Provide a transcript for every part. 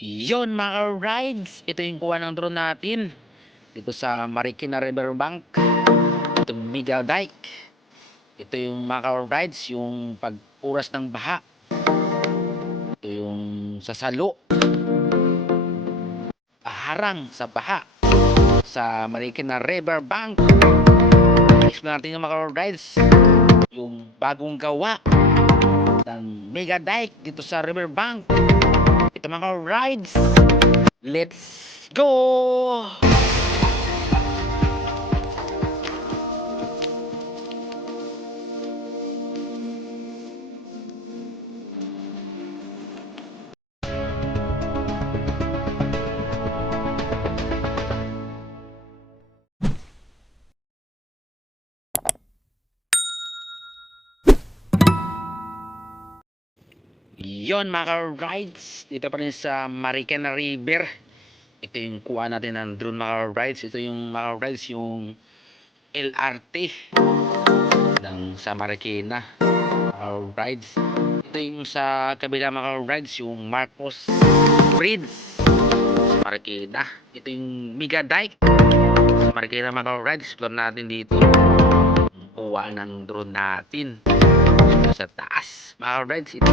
Yon mga rides, ito yung kuha ng drone natin dito sa Marikina Riverbank. Ito Miguel Dike. Ito yung mga rides, yung pag-uras ng baha. Ito yung sasalo, harang sa baha sa Marikina Riverbank. Explore natin yung mga rides, yung bagong gawa ng Mega Dike dito sa Riverbank. Ito mga rides. Let's go! Yon mga rides, dito pa rin sa Marikina River. Ito yung kuha natin ng drone mga rides. Ito yung mga rides, yung LRT ng sa Marikina mga rides. Ito yung sa kabila mga rides, yung Marcos Bridge sa Marikina. Ito yung Mega Dike sa Marikina mga rides. Explore natin dito. Kuha ng drone natin dito sa taas mga rides. Ito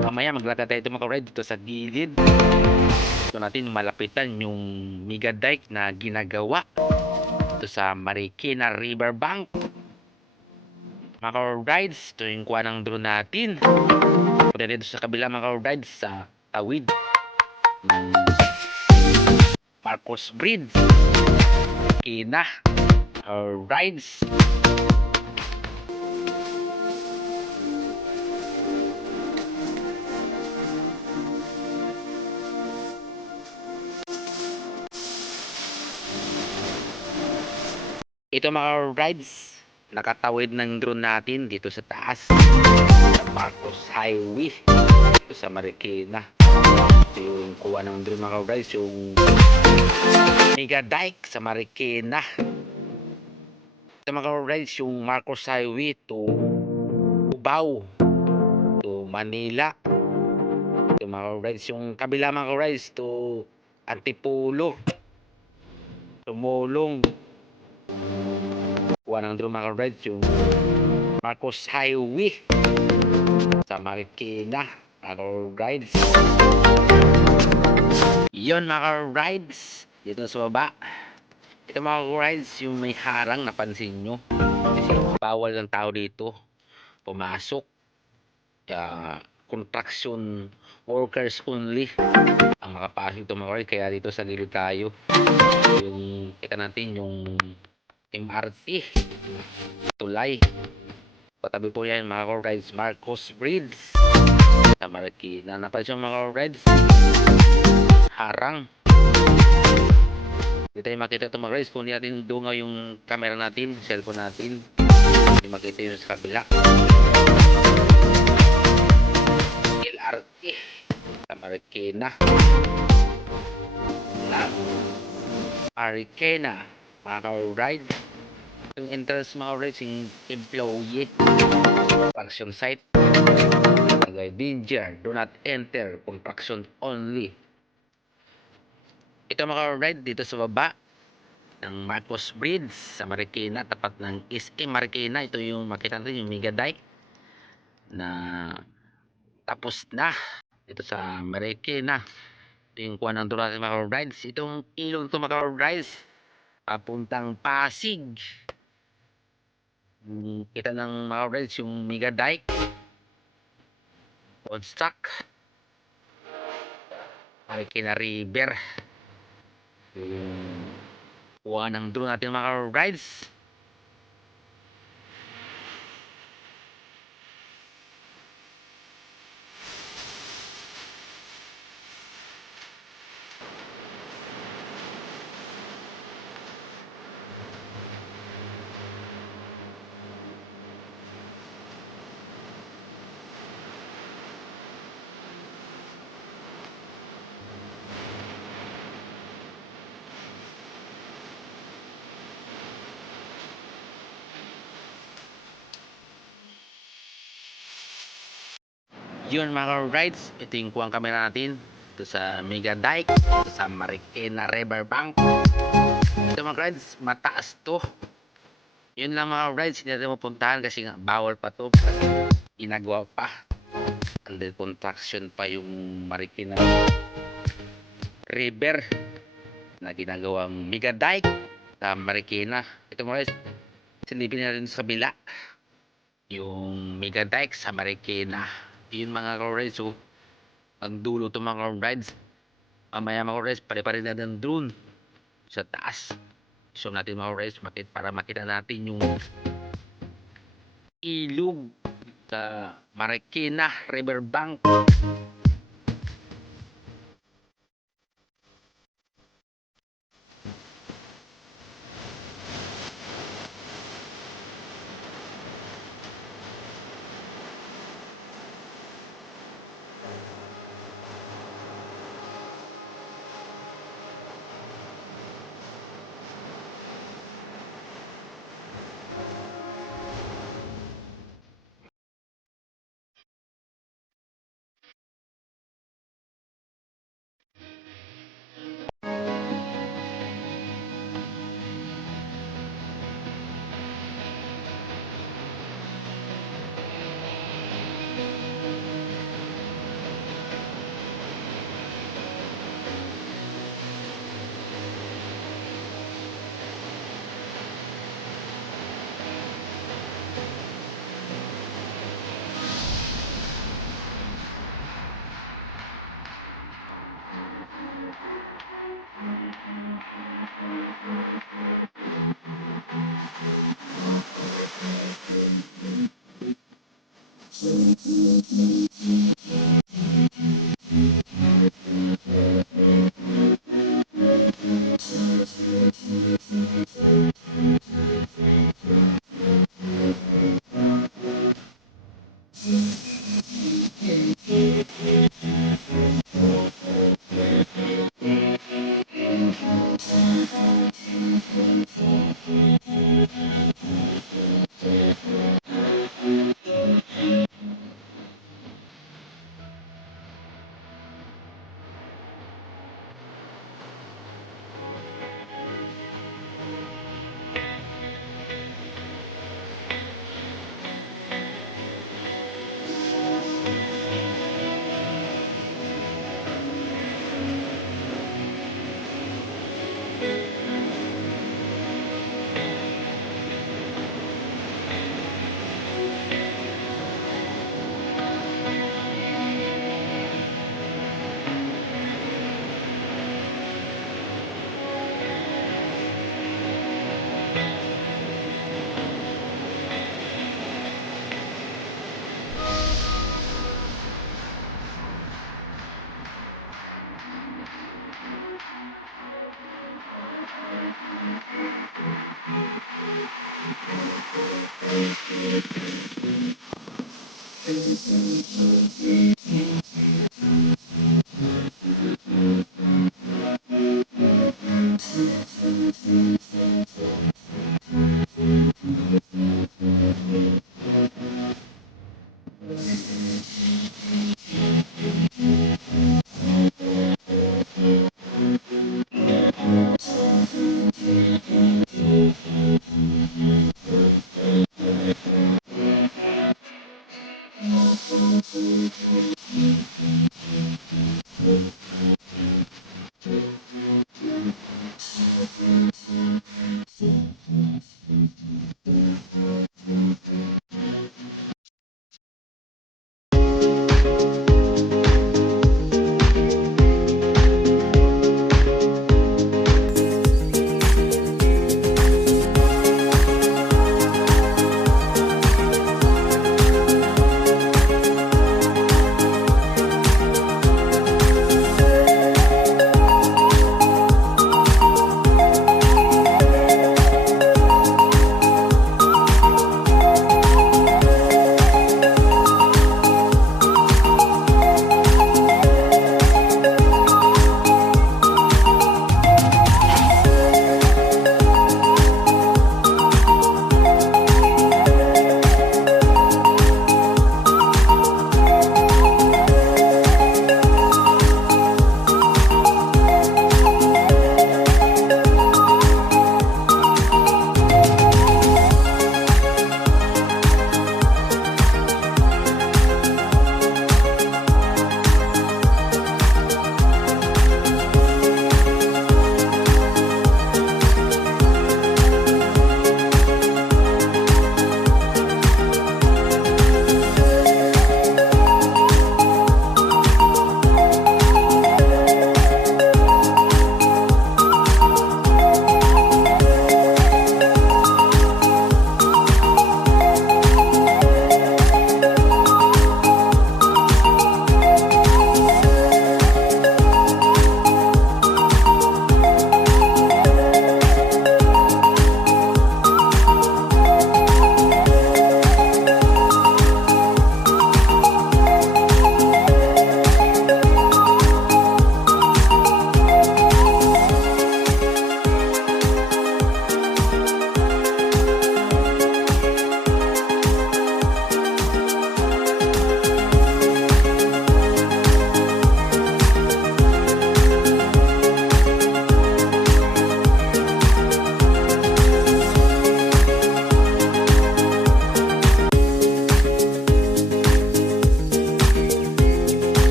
mamaya maglakad tayo mga ride dito sa gilid. Ito natin malapitan yung Mega Dike na ginagawa ito sa Marikina Riverbank. Mga rides, ito yung kuha ng drone natin. Punta dito sa kabila mga rides sa tawid ng Marcos Bridge. Marikina rides. Ito mga rides, nakatawid ng drone natin dito sa taas sa Marcos Highway dito sa Marikina. Ito yung kuha ng drone mga rides, yung Mega Dike sa Marikina. Ito mga rides, yung Marcos Highway to Cubao to Manila. Ito mga rides, yung kabila mga rides to Antipolo, Tumulong. Kuha ng drone mga rides, yung Marcos Highway sa Marikina mga rides. Yon mga rides dito sa baba. Ito mga rides, yung may harang, napansin nyo kasi bawal ng tao dito pumasok. Construction workers only ang makapasok ito mga rides, kaya dito sa gilid tayo. Yung kita natin yung MRT tulay, patabi po yan mga rides, Marcos Bridge sa Marikina. Napansin mga rides, harang. Hindi tayo makita ito mga rides kung hindi natin dungaw yung camera natin, cellphone natin. Hindi makita yun sa kabila. LRT sa Marikina. Marikina mga ride. Yung entrance mga rides, yung employee construction site, nagay danger, do not enter, construction only. Ito mga ride dito sa baba ng Marcos Bridge sa Marikina, tapat ng SM Marikina. Ito yung makita natin yung Mega Dike na tapos na dito sa Marikina. Ito yung kuha ng drone natin mga rides. Itong ilog ito mga rides papuntang Pasig. Kita ng mga rides yung Mega Dike on stock Marikina River. Yung kuha ng drone natin mga rides. Yun mga rides, ito yung kuha ang camera natin. dito sa Mega Dike, dito sa Marikina Riverbank. Ito mga rides, mataas to. Yun lang mga rides, hindi natin mapuntahan kasi nga bawal pa to. Ginagawa pa. Under construction pa yung Marikina River na ginagawang Mega Dike sa Marikina. Ito mga rides, silipin natin sa kabila. Yung Mega Dike sa Marikina. Yun mga rides, so ang dulo to mga rides. Mamaya mga rides, pare-pare na ng drone sa taas. So natin mga rides para makita natin yung ilog sa Marikina Riverbank.